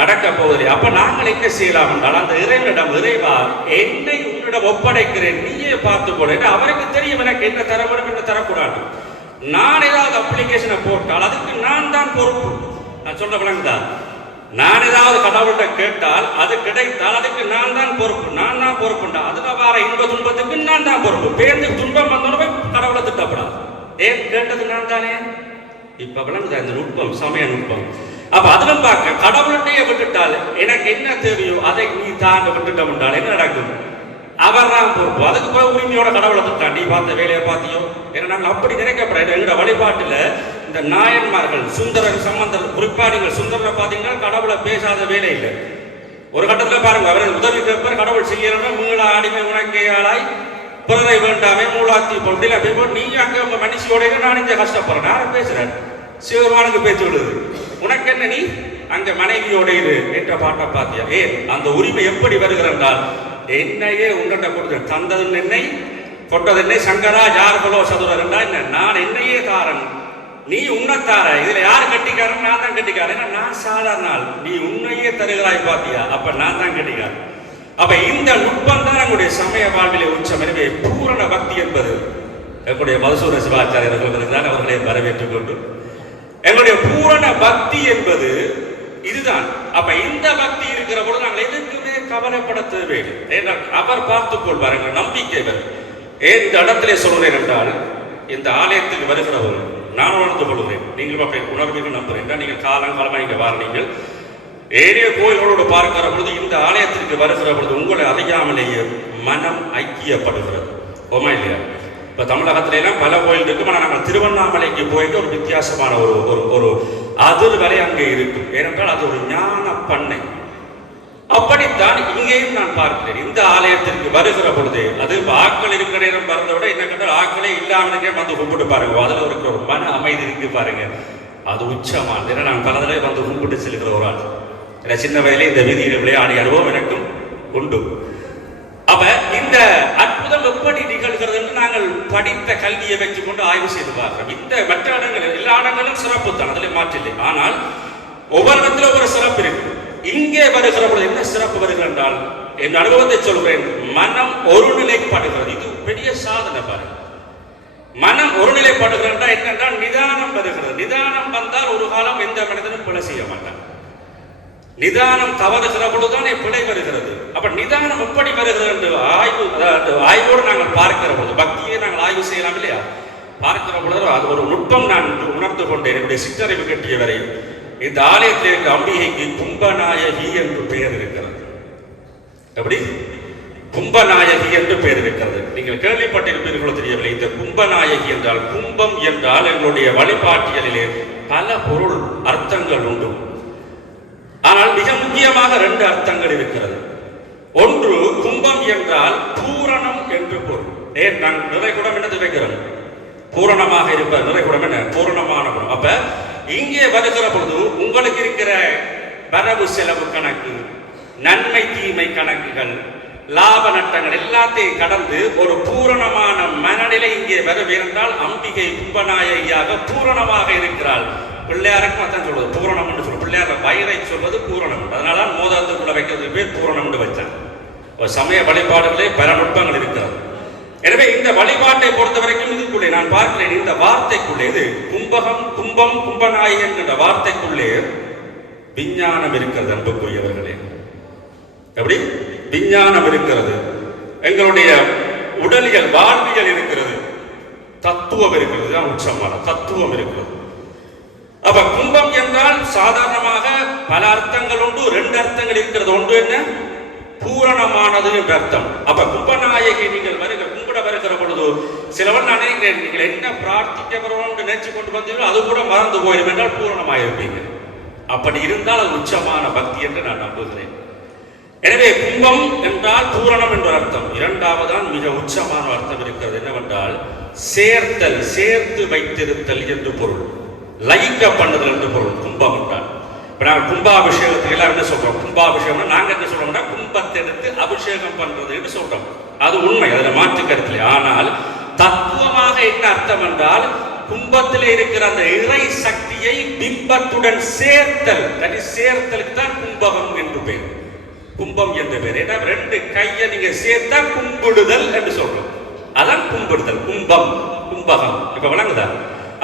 நடக்கப் போவதில்லை. அப்ப நாங்கள் என்ன செய்யலாம் என்றால் அந்த இறைவனிடம், இறைவா என்னை உன்னிடம் ஒப்படைக்கிறேன், நீயே பார்த்துக்கொள்ள. அவருக்கு தெரியும் எனக்கு என்ன தர வேண்டும் என்ன தரக்கூடாது. நான் ஏதாவது அப்ளிகேஷனை போட்டால் அதுக்கு நான் தான் பொறுப்பு. நான் சொல்ற விளங்குதா? நான் ஏதாவது கடவுள்கிட்ட கேட்டால் அது கிடைத்தால் அதுக்கு நான் தான் பொறுப்பு. நான் தான் பொறுப்புண்டா அதுல வர இன்ப துன்பத்துக்கு நான் தான் பொறுப்பு. பேருந்து துன்பம் வந்தோட கடவுளை திட்டப்படாது. ஏன் கேட்டது நான் தானே. இப்ப விளங்குதா இந்த நுட்பம், சமய நுட்பம். அப்ப அதிலும் பார்க்க கடவுள்கிட்டயே விட்டுட்டால் எனக்கு என்ன தேவையோ அதை நீ தாங்க விட்டுட்டோம் என்றால் என்ன நடக்கும்? அவர் தான் பொறுப்பு. அதுக்கு போய் உரிமையோட கடவுளை திட்டான். நீ பார்த்த வேலையை பார்த்தியோ? ஏன்னா நாங்கள் அப்படி நினைக்கப்படாது. எங்களோட வழிபாட்டுல இந்த நாயன்மார்கள், சுந்தரர், சம்பந்தர், குறிப்பா நீங்கள் சுந்தரரை பார்த்தீங்கன்னா கடவுளை பேசாத வேலை இல்லை. ஒரு கட்டத்தில் பாருங்க, அவரை உதவி கேட்பார், கடவுள் செய்யணும் மீள அடிமை உனக்கே ஆளாய் பிறரை வேண்டாமே மூலாத்தி பொருள் அப்படி போட்டு நீ அங்கே உங்க மனுஷியோட நான் இங்கே கஷ்டப்படுறேன். யாரும் பேசுறேன்? சிவருமானுக்கு பேச்சு விடுது. உனக்கு என்ன, நீ அங்க மனைவியோட இரு என்ற பாட்டை பார்த்தியா? ஏன் அந்த உரிமை எப்படி வருகிறென்றால் என்னையே உங்கள்கிட்ட கொடுத்து தந்தது என்னை கொண்டது என்னை சங்கரா ஜார்களோ சதுரர் என்றா என்ன, நான் என்னையே தாரன், நீ உன்னத்தார. இதுல யார் கட்டிக்காரன்? நான் தான் கட்டிக்காரன். நான் சாதாரண ஆள், நீ உன்னையே தருகிறாய் பார்த்தியா? அப்ப நான் தான் கட்டிக்காரன். அப்ப இந்த நுட்பம் தான் நம்முடைய சமய வாழ்விலே உச்சம். எனவே பூரண பக்தி என்பது எங்களுடைய மதுசூர சிவாச்சாரியர்கள் தான் அவர்களை வரவேற்றுக் கொண்டு எங்களுடைய பூரண பக்தி என்பது இதுதான். அப்ப இந்த பக்தி இருக்கிற போது நாங்கள் எதுக்குமே கவலைப்பட தேவையில்லை. ஏன்னால் அவர் பார்த்துக் கொள்வார், எங்கள் நம்பிக்கை வரும். ஏன் இந்த இடத்திலே சொல்கிறேன் என்றால், இந்த ஆலயத்துக்கு வருகிறவர் நான் உணர்ந்து கொள்கிறேன், நீங்கள் உணர்வீர்கள் நம்புகிறேன். நீங்கள் காலங்காலமாக இங்கே வார நீங்கள் ஏரிய கோயில்களோடு பார்க்கிற பொழுது இந்த ஆலயத்திற்கு வருகிற பொழுது உங்களை அறியாமலேயே மனம் ஐக்கியப்படுகிறது. ஓமா இல்லையா? இப்போ தமிழகத்துல எல்லாம் பல கோயில் இருக்கும். ஆனால் நாங்கள் திருவண்ணாமலைக்கு போயிட்டு ஒரு வித்தியாசமான ஒரு அதிர்வலை அங்கே இருக்கும். ஏனென்றால் அது ஒரு ஞான பண்ணை. அப்படித்தான் இங்கேயும் நான் பார்க்கிறேன். இந்த ஆலயத்திற்கு வருகிற பொழுது அது ஆக்கள் இருக்கிற நேரம் வரதை விட என்ன கண்டால் ஆக்களே இல்லாமலே வந்து கும்பிட்டு பாருங்க. அதில் இருக்கிற ஒரு மன அமைதி இருக்கு பாருங்க, அது உச்சமானது. ஏன்னா நான் பல தடவை வந்து கும்பிட்டு செல்கிற ஒரு ஆள். சின்ன வயதிலே இந்த வீதியில் விளையாடி அனுபவம் எனக்கும் உண்டு. அப்ப இந்த அற்புதம் எப்படி நிகழ்கிறது என்று நாங்கள் படித்த கல்வியை வைத்துக் கொண்டு ஆய்வு செய்து பார்க்கிறோம். இந்த மற்ற இடங்கள் எல்லா இடங்களும் சிறப்பு தான், அதில் மாற்றில்லை. ஆனால் ஒவ்வொரு இடத்துல ஒரு சிறப்பு இருக்கு. இங்கே வருகிற பொழுது என்ன சிறப்பு வருகிறது என்றால், என் அனுபவத்தை சொல்கிறேன், மனம் ஒருநிலைப்படுகிறது. இது பெரிய சாதனை பாருங்க. மனம் ஒருநிலைப்படுகிறது என்னென்றால் நிதானம் வருகிறது. நிதானம் வந்தால் ஒரு காலம் எந்த மனிதனும் பிழை செய்ய மாட்டான். நிதானம் தவறுகிற பொழுதுதான் பிழை வருகிறது. அப்ப நிதானம் எப்படி வருகிறது என்று ஆய்வோடு நாங்கள் பார்க்கிற பொழுது, பக்தியை நாங்கள் ஆய்வு செய்யலாம் இல்லையா? பார்க்கிற பொழுது அது ஒரு நுட்பம் நான் உணர்ந்து கொண்டேன். என்னுடைய சிற்றறிவு கட்டிய வரை இந்த ஆலயத்தில் இருக்க அம்பிகைக்கு கும்பநாயகி என்று பெயர் இருக்கிறது. எப்படி? கும்பநாயகி என்று பெயர் இருக்கிறது. நீங்கள் கேள்விப்பட்டிருப்பீர்களோ தெரியவில்லை. இந்த கும்பநாயகி என்றால், கும்பம் என்றால் எங்களுடைய வழிபாட்டியலிலே பல பொருள் அர்த்தங்கள் உண்டு. ஆனால் மிக முக்கியமாக 2 அர்த்தங்கள் இருக்கிறது. ஒன்று, கும்பம் என்றால் பூரணம் என்று பொருள். ஏன் நாங்கள் நிறைகுடம் என்னது வைக்கிறோம்? பூரணமாக இருப்ப நிறைகுடம் என்ன? பூரணமான குணம். அப்ப இங்கே வருகிற பொழுது உங்களுக்கு இருக்கிற வரவு செலவு கணக்கு, நன்மை தீமை கணக்குகள், லாப நட்டங்கள் எல்லாத்தையும் கடந்து ஒரு பூரணமான மனநிலை இங்கே வரவேற்றால் அம்பிகை கும்பநாயகியாக பூரணமாக இருக்கிறாள். பிள்ளையாருக்கும் அதான் சொல்றது பூரணம் என்று சொல்லுவோம். பிள்ளையார் வயிறை சொல்வது பூரணம். அதனால மோதிரத்துக்குள்ள வைக்கிறதுக்கு பேர் பூரணம் என்று வச்சாங்க. ஒரு சமய வழிபாடுகளே பல நுட்பங்கள் இருக்கிறது. எனவே இந்த வழிபாட்டை பொறுத்த வரைக்கும் இதுக்குள்ளே நான் பார்க்கிறேன், இந்த வார்த்தைக்குள்ளே இது கும்பம் கும்பநாயகி என்கின்ற வார்த்தைக்குள்ளே விஞ்ஞானம் இருக்கிறது. அன்புக்குரியவர்களே, எப்படி விஞ்ஞானம் இருக்கிறது? எங்களுடைய உடலியல் வாழ்வியல் இருக்கிறது, தத்துவம் இருக்கிறது. உச்சமான தத்துவம் இருக்கிறது. அப்ப கும்பம் என்றால் சாதாரணமாக பல அர்த்தங்கள் உண்டு. 2 அர்த்தங்கள் இருக்கிறது. ஒன்று என்ன? பூரணமானது என்ற அர்த்தம். அப்ப கும்பநாயகி நீங்கள் கும்பிட வருகிற பொழுது சிலவன் நினைக்கிறேன், நீங்கள் என்ன பிரார்த்திக்க வரணும் நினைச்சு கொண்டு வந்தீங்களோ அது கூட மறந்து போயிடும் என்றால் பூரணமாக இருப்பீங்க. அப்படி இருந்தால் அது உச்சமான பக்தி என்று நான் நம்புகிறேன். எனவே கும்பம் என்றால் பூரணம் என்ற அர்த்தம். 2வதுதான் மிக உச்சமான அர்த்தம் இருக்கிறது. என்னவென்றால் சேர்த்தல், சேர்த்து வைத்திருத்தல் என்று பொருள். லயிக்க பண்ணுதல் என்று பொருள் கும்பம் என்றால். இப்போ நாங்கள் கும்பாபிஷேகத்துக்கு எல்லாம் என்ன சொல்கிறோம்? கும்பாபிஷேகம்னா நாங்கள் என்ன சொல்கிறோம்னா கும்பத்தை எடுத்து அபிஷேகம் பண்ணுறதுன்னு சொல்கிறோம். அது உண்மை, அதில் மாற்று கருத்தில். ஆனால் தத்துவமாக என்ன அர்த்தம் என்றால், கும்பத்தில் இருக்கிற அந்த இறை சக்தியை பிம்பத்துடன் சேர்த்தல், சேர்த்தலுக்கு தான் கும்பகம் என்று பேர், கும்பம் என்று பேர். ஏன்னா 2 கையை நீங்க சேர்த்தா கும்பிடுதல் என்று சொல்றோம். அதான் கும்பிடுதல், கும்பம், கும்பகம். இப்ப வழங்குதா?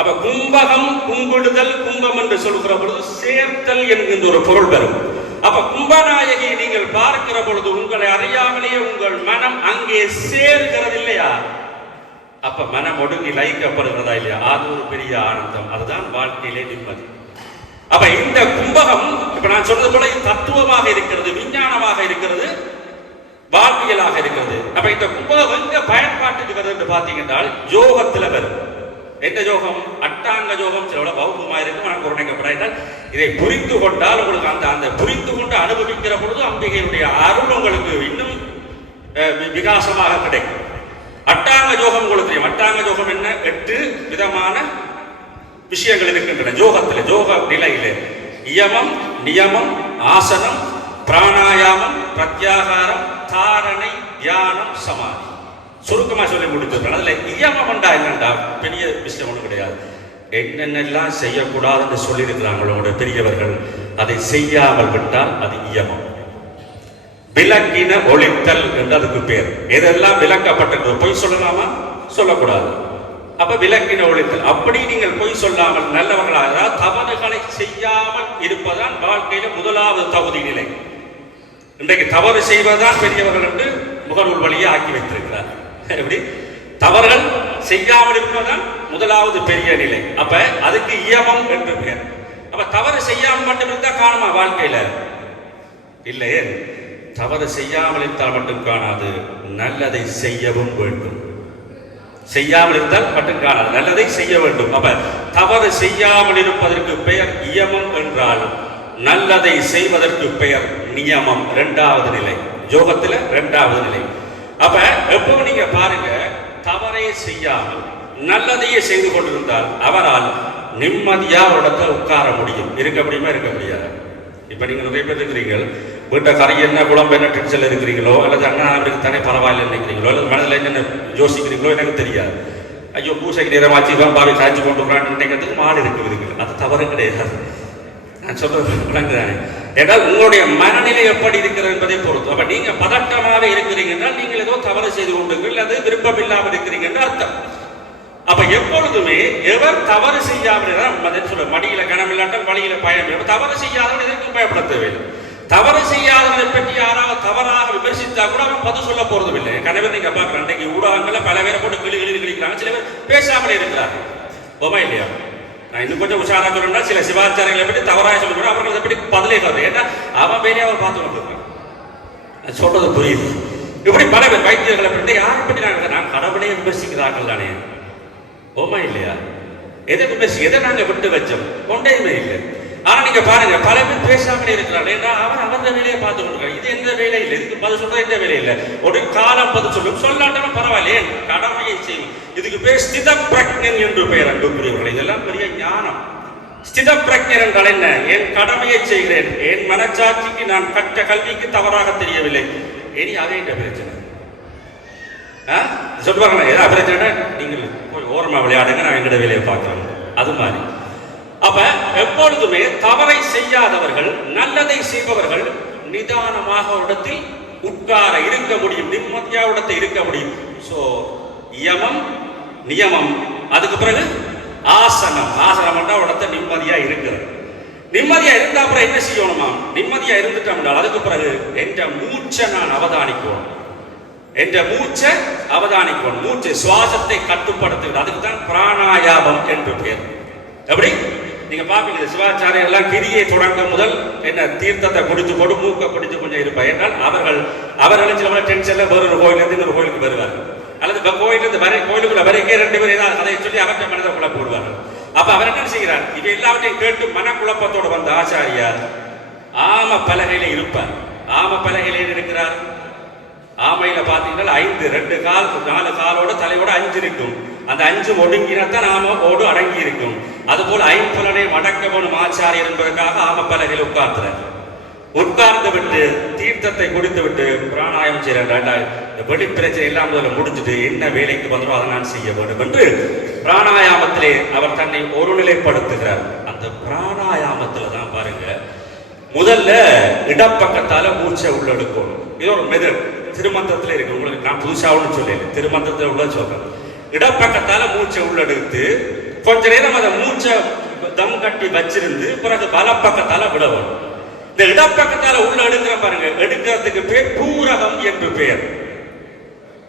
அப்ப கும்பகம், கும்பிடுதல், கும்பம் என்று சொல்கிற பொழுது சேர்த்தல் என்கின்ற ஒரு பொருள் பெறும். அப்ப கும்பநாயகி நீங்கள் பார்க்கிற பொழுது உங்களை அறியாமலேயே உங்கள் மனம் அங்கே சேர்கிறது இல்லையா? அப்ப மனம் ஒடுங்கி லயிக்கப்படுகிறதா இல்லையா? அது ஒரு பெரிய ஆனந்தம். அதுதான் வாழ்க்கையிலே நிம்மதி. அப்ப இந்த கும்பகம் இப்ப நான் சொன்னது போல தத்துவமாக இருக்கிறது, விஞ்ஞானமாக இருக்கிறது, வாழ்வியலாக இருக்கிறது. அப்ப இந்த கும்பகம் எங்க பயன்பாட்டுக்கு வருது என்று பார்த்தீங்கன்னா யோகத்துல வரும். எந்த யோகம்? அட்டாங்க யோகம். சில பௌத்தமா இருக்கும், ஆனால் குறைக்கப்படாது. இதை புரிந்து கொண்டால் உங்களுக்கு அந்த புரிந்து கொண்டு அனுபவிக்கிற பொழுது அம்பிகையுடைய அருள் உங்களுக்கு இன்னும் விகாசமாக கிடைக்கும். அட்டாங்க யோகம் உங்களுக்கு தெரியும். அட்டாங்க யோகம் என்ன? 8 விதமான விஷயங்கள் இருக்கின்றன யோகத்தில், யோக நிலையிலே. இயமம், நியமம், ஆசனம், பிராணாயாமம், பிரத்யாகாரம், தாரணை, தியானம், சமாதி. சுருக்கமாக சொல்லி முடிச்சிருக்கேன். அதுல இயமம் என்றா என்னண்டா பெரிய விஷயம் ஒன்றும் கிடையாது. என்னென்னலாம் செய்யக்கூடாதுன்னு சொல்லியிருக்கிறாங்களோட பெரியவர்கள், அதை செய்யாமல் விட்டால் அது இயமம். விலக்கின ஒழித்தல் என்று அதுக்கு பேர். எதெல்லாம் விலக்கப்பட்டிருக்கிறது? பொய் சொல்லலாமா? சொல்லக்கூடாது. அப்ப விலக்கின ஒழித்தல். அப்படி நீங்கள் பொய் சொல்லாமல் நல்லவர்களாக தவறுகளை செய்யாமல் இருப்பதான் வாழ்க்கையில முதலாவது தகுதி நிலை. இன்றைக்கு தவறு செய்வதுதான் பெரியவர்கள் என்று முகநூல் வழியே ஆக்கி வைத்திருக்கிறார். எப்படி? தவறுகள் செய்யாமல் இருப்பதுதான் முதலாவது பெரிய நிலை. அப்ப அதுக்கு இயமம் என்று பெயர். அப்ப தவறு செய்யாமல் மட்டும் இருந்தா காணுமா வாழ்க்கையில? இல்லையே. தவறு செய்யாமல் இருந்தால் மட்டும் காணாது, நல்லதை செய்யவும் வேண்டும். செய்யாமல் இருந்தால் மட்டும் காணாது, நல்லதை செய்ய வேண்டும். அப்ப தவறு செய்யாமல் இருப்பதற்கு பெயர் இயமம் என்றால், நல்லதை செய்வதற்கு பெயர் நியமம். 2வது நிலை, யோகத்துல 2வது நிலை. அப்ப எப்போ நீங்க பாருங்க, தவறை செய்யாமல் நல்லதையே செய்து கொண்டிருந்தால் அவரால் நிம்மதியா ஒரு இடத்துல உட்கார முடியும். இருக்க முடியுமா? இருக்க முடியாது. இப்ப நீங்க நிறைய பேர் இருக்கிறீங்க, வீட்டை கறி என்ன குழம்பு என்ன டென்ஷன்ல இருக்கிறீங்களோ, அல்லது அண்ணா அவருக்கு தானே பரவாயில்ல நினைக்கிறீங்களோ, அல்லது மனதில் என்னென்ன யோசிக்கிறீங்களோ எனக்கு தெரியாது. ஐயோ பூசைக்கு நேரமாச்சு பாவி காய்ச்சி கொண்டு நினைக்கிறதுக்கு மாடு இருக்குது. அது தவறு கிடையாது. நான் சொல்றது விளங்குதானே? ஏன்னால் உங்களுடைய மனநிலை எப்படி இருக்கிறது என்பதை பொறுத்து. அப்ப நீங்க பதட்டமாக இருக்கிறீங்க என்றால் நீங்கள் ஏதோ தவறு செய்து கொண்டிருக்கிறீர்கள், அது விருப்பம் இல்லாமல் இருக்கிறீங்க என்று அர்த்தம். அப்ப எப்பொழுதுமே எவர் தவறு செய்யாமல் சொல்ல, மடியில கனமில்லாட்டால் வழியில பயம். தவறு செய்யாதவன் எதற்கு பயப்பட தேவையில்லை. தவறு செய்யாதவனை பற்றி யாராவது தவறாக விமர்சித்தா கூட அவன் பதில் சொல்ல போறதும் இல்லை. கனவே நீங்க பாக்குறேன், அன்றைக்கு ஊடகங்கள்ல பல பேரை போட்டு கிழிக்கிறாங்க, சில பேர் பேசாமலே இருக்கிறார்கள். ஓமா இல்லையா? நான் இன்னும் கொஞ்சம் உஷாரா சொல்லணும்னா, சில சிவாச்சாரங்களை பற்றி தவறாக சொல்லக்கூட அவர்கள் பற்றி பதிலே தவறு. ஏன்னா அவன் பேரே அவர் பார்த்து கொண்டிருக்கான். சொல்றது புரியுது. இப்படி பல பேர் வைத்தியர்களை பற்றி யாரை பற்றி நான் கடவுளே விமர்சிக்கிறார்கள் தானே. ஓமா இல்லையா? எதை விமர்சி, எதை நாங்க விட்டு வச்சோம்? ஒன்றையுமே இல்லை. ஆனா நீங்க பாருங்க, பல பேர் பேசாமலே இருக்கிறாங்க. ஏன்னா அவன் வேலையை பார்த்து கொண்டிருக்காங்க. இது எந்த வேலை இல்லை, இதுக்கு பதில் சொல்றது எந்த வேலை இல்லை. ஒரு காலம் பதில் சொல்லும், சொல்லாட்டாலும் பரவாயில்ல, கடமையை செய்யும். இதுக்கு பேர் ஸ்தித பிரக்ஞன் என்று பெயர். அன்புக்குரியவர்கள், இதெல்லாம் பெரிய ஞானம். ஸ்தித பிரக்ஞன் என்றால் என்ன? என் கடமையை செய்கிறேன், என் மனச்சாட்சிக்கு நான் கற்ற கல்விக்கு தவறாக தெரியவில்லை. இனி அதே என்ற பிரச்சனை சொல்லுவாங்க. ஏதாவது பிரச்சனை நீங்கள் போய் ஓரமா விளையாடுங்க, நான் எங்கட வேலையை பார்க்கிறேன். அது மாதிரி. அப்ப எப்பொழுதுமே தவறை செய்யாதவர்கள், நல்லதை செய்பவர்கள் நிதானமாக இடத்தில் உட்கார இருக்க முடியும், நிம்மதியா இடத்தில் இருக்க முடியும். சோ யமம், நியமம், அதுக்கு பிறகு ஆசனம். ஆசனம் இடத்த நிம்மதியா இருக்கிறது. நிம்மதியா இருந்தா அப்புறம் என்ன செய்யணுமா? நிம்மதியா இருந்துட்டோம்னால் அதுக்கு பிறகு என்ற மூச்சை நான் அவதானிக்கணும். என்ற மூச்சை அவதானிக்கணும். மூச்சு சுவாசத்தை கட்டுப்படுத்துகிறது. அதுக்கு தான் பிராணாயாமம் என்று பெயர். எப்படி நீங்க பாப்பீங்க, சிவாச்சாரியர் எல்லாம் கிரியை தொடங்க முதல் என்ன தீர்த்தத்தை குடித்து கொடு, மூக்க குடித்து கொஞ்சம் இருப்பார். என்றால் அவர்கள் சில டென்ஷன்ல வேறொரு கோயிலிருந்து இன்னொரு கோயிலுக்கு வருவார்கள், அல்லது கோயிலிருந்து கோயிலுக்குள்ள வரைக்கே 2 பேர் ஏதாவது அதை சொல்லி அவற்றை மனதை போடுவார்கள். அப்ப அவர் என்ன செய்கிறார்? இவை எல்லாவற்றையும் கேட்டு மனக்குழப்பத்தோடு வந்த ஆச்சாரியார் ஆம பலகையில இருப்பார். ஆம பலகையில இருக்கிறார். ஆமையில பாத்தீங்கன்னா 5 2 கால் 4 காலோட தலையோட 5 இருக்கும். அந்த 5 ஒடுங்கினத்தான் ஆமோடு அடங்கி இருக்கும். அதுபோல் ஐம்புலனை வடக்கவனும் ஆச்சாரியர் என்பதற்காக ஆமப்பலகையில் உட்கார்ந்து விட்டு தீர்த்தத்தை குடித்து விட்டு பிராணாயம் செய்யறேன். இந்த வெடி பிரச்சனை எல்லாம் முதல்ல முடிஞ்சுட்டு என்ன வேலைக்கு வந்துடும் அதை நான் செய்ய வேண்டும் என்று பிராணாயாமத்திலே அவர் தன்னை ஒருநிலைப்படுத்துகிறார். அந்த பிராணாயாமத்துல தான் பாருங்க, முதல்ல இடப்பக்கத்தால மூச்சை உள்ளெடுக்கணும். இது ஒரு மெதட் திருமந்திரத்துல இருக்கு. உங்களுக்கு நான் புதுசாகவும் சொல்லல, திருமந்திரத்துல உள்ள சொல்றேன். இடப்பக்கத்தால மூச்சை உள்ளெடுத்து கொஞ்ச நேரம் அதை மூச்சை தம் கட்டி வச்சிருந்து பிறகு வலப்பக்கத்தால விடணும். இந்த இடப்பக்கத்தால உள்ள எடுக்கிற பாருங்க, எடுக்கிறதுக்கு பேர் பூரகம் என்று பெயர்.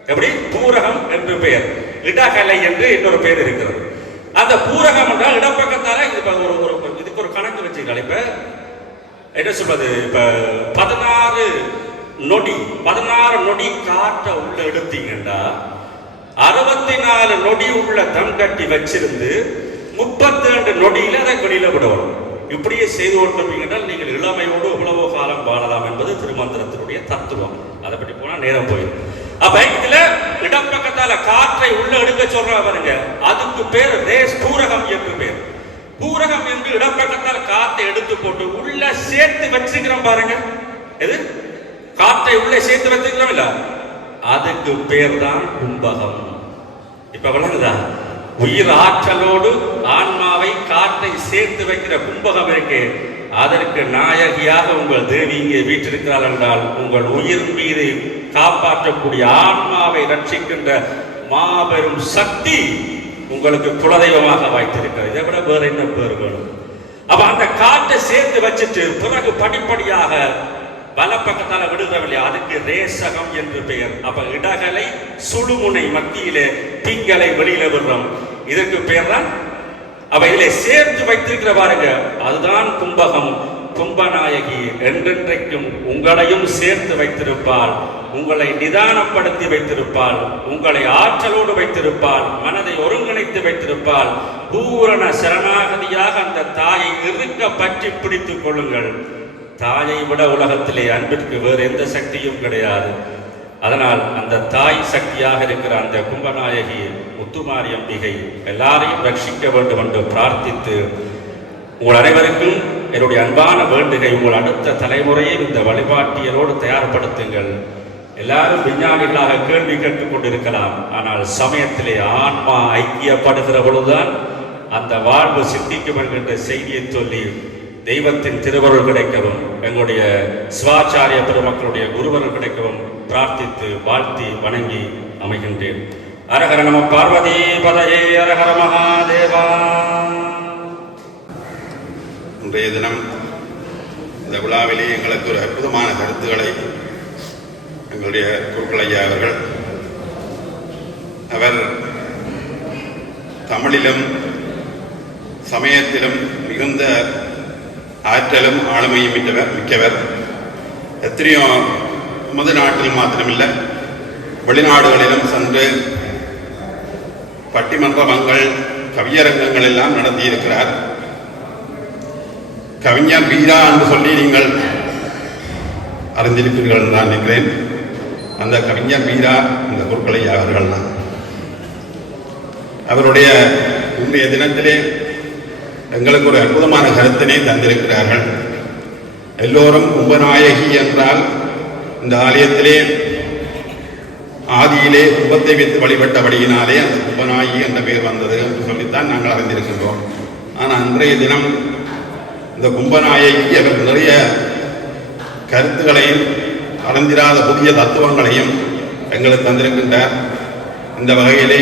எப்படி? பூரகம் என்று பெயர். இடகலை என்று இன்னொரு பெயர் இருக்கிறது. அந்த பூரகம் என்றால் இடப்பக்கத்தால இதுக்கு ஒரு கணக்கு வச்சுக்கலாம். இப்ப என்ன சொல்றது, இப்ப 16 நொடி காற்ற உள்ள எடுத்தீங்கன்னா 64 நொடி உள்ள தம் கட்டி வச்சிருந்து 32 நொடியில அதை வெளியில விடணும். இப்படியே செய்து கொண்டிருப்பீங்கன்றால் நீங்கள் இளமையோடு எவ்வளவோ காலம் வாழலாம் என்பது திருமந்திரத்தினுடைய தத்துவம். அதை பற்றி போனா நேரம் போயிடும். அப்ப இதுல இடப்பக்கத்தால காற்றை உள்ள எடுக்க சொல்ற பாருங்க, அதுக்கு பேர் ரேஸ் பூரகம் என்று பேர். பூரகம் என்று இடப்பக்கத்தால் காற்றை எடுத்து போட்டு உள்ள சேர்த்து வச்சுக்கிறோம் பாருங்க. எது? காற்றை உள்ள சேர்த்து வச்சுக்கிறோம் இல்ல, அதுக்கு பேர் தான் கும்பகம். இப்ப விளங்குதா? உயிர் ஆற்றலோடு ஆன்மாவை காற்றை சேர்த்து வைக்கிற கும்பகம் இருக்கு. அதற்கு நாயகியாக உங்கள் தேவி இங்கே வீற்றிருக்கிறார் என்றால் உங்கள் உயிர் மீது காப்பாற்றக்கூடிய ஆன்மாவை ரட்சிக்கின்ற மாபெரும் சக்தி உங்களுக்கு குலதெய்வமாக வாய்த்திருக்கிறது. இதை விட வேற என்ன பேர் வேணும்? அப்ப அந்த காற்றை சேர்த்து வச்சுட்டு பிறகு படிப்படியாக வலப்பக்கத்தால விடுகிறவில்லை, அதுக்கு ரேசகம் என்று பெயர். அப்ப இடகலை சுழுமுனை மத்தியிலே திங்களை வெளியில விடுறோம், இதற்கு பெயர் தான். அவ இதிலே சேர்த்து வைத்திருக்கிற பாருங்க, அதுதான் கும்பகம். கும்பநாயகி என்றென்றைக்கும் உங்களையும் சேர்த்து வைத்திருப்பாள், உங்களை நிதானப்படுத்தி வைத்திருப்பாள், உங்களை ஆற்றலோடு வைத்திருப்பாள், மனதை ஒருங்கிணைத்து வைத்திருப்பாள். பூரண சரணாகதியாக அந்த தாயை இருக்க பற்றி பிடித்துக் கொள்ளுங்கள். தாயை விட உலகத்திலே அன்பிற்கு வேறு எந்த சக்தியும் கிடையாது. அதனால் அந்த தாய் சக்தியாக இருக்கிற அந்த கும்பநாயகி முத்துமாரி அம்பிகை எல்லாரையும் ரட்சிக்க வேண்டும் என்று பிரார்த்தித்து, உங்கள் அனைவருக்கும் என்னுடைய அன்பான வேண்டுகை, உங்கள் அடுத்த தலைமுறையை இந்த வழிபாட்டியலோடு தயார்படுத்துங்கள். எல்லாரும் விஞ்ஞானிகளாக கேள்வி கேட்டுக் கொண்டிருக்கலாம், ஆனால் சமயத்திலே ஆன்மா ஐக்கியப்படுகிற பொழுதுதான் அந்த வாழ்வு சித்திக்கும் என்கின்ற செய்தியை சொல்லி தெய்வத்தின் திருவருள் கிடைக்கவும் எங்களுடைய சிவாச்சாரிய பெருமக்களுடைய குருவருள் கிடைக்கவும் பிரார்த்தித்து வாழ்த்தி வணங்கி அமைகின்றேன். அரஹர நம பார்வதி பதயே, அரஹர மகாதேவா. இன்றைய தினம் இந்த விழாவிலே எங்களுக்கு ஒரு அற்புதமான கருத்துக்களை எங்களுடைய குருக்கள் ஐயா அவர் தமிழிலும் சமயத்திலும் மிகுந்த ஆற்றலும் ஆளுமையும் மிக்கவர். எத்தனையோ நமது நாட்டில் மாத்திரமில்லை, வெளிநாடுகளிலும் சென்று பட்டிமன்றங்கள் கவியரங்கங்கள் எல்லாம் நடத்தியிருக்கிறார். கவிஞர் வீரா என்று சொல்லி நீங்கள் அறிந்திருப்பீர்கள் நான் நினைக்கிறேன். அந்த கவிஞர் வீரா இந்த குருக்களை அவர்கள் தான். அவருடைய இன்றைய தினத்திலே எங்களுக்கு ஒரு அற்புதமான கருத்தினை தந்திருக்கிறார்கள். எல்லோரும் கும்பநாயகி என்றால் இந்த ஆலயத்திலே ஆதியிலே கும்பத்தை வைத்து வழிபட்டபடியினாலே அந்த கும்பநாயகி என்ற பெயர் வந்தது என்று சொல்லித்தான் நாங்கள் அறிந்திருக்கின்றோம். ஆனால் அன்றைய தினம் இந்த கும்பநாயகி அவர் நிறைய கருத்துக்களையும் அறிந்திராத புதிய தத்துவங்களையும் எங்களுக்கு தந்திருக்கின்றார். இந்த வகையிலே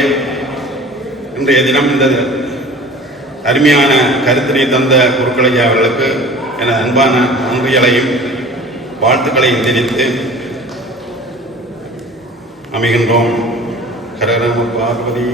இன்றைய தினம் இந்த அருமையான கருத்தினை தந்த குருக்களையா அவர்களுக்கு என அன்பான நன்றிகளையும் வாழ்த்துக்களையும் தெரிவித்து அமைகின்றோம். கரகர பார்வதி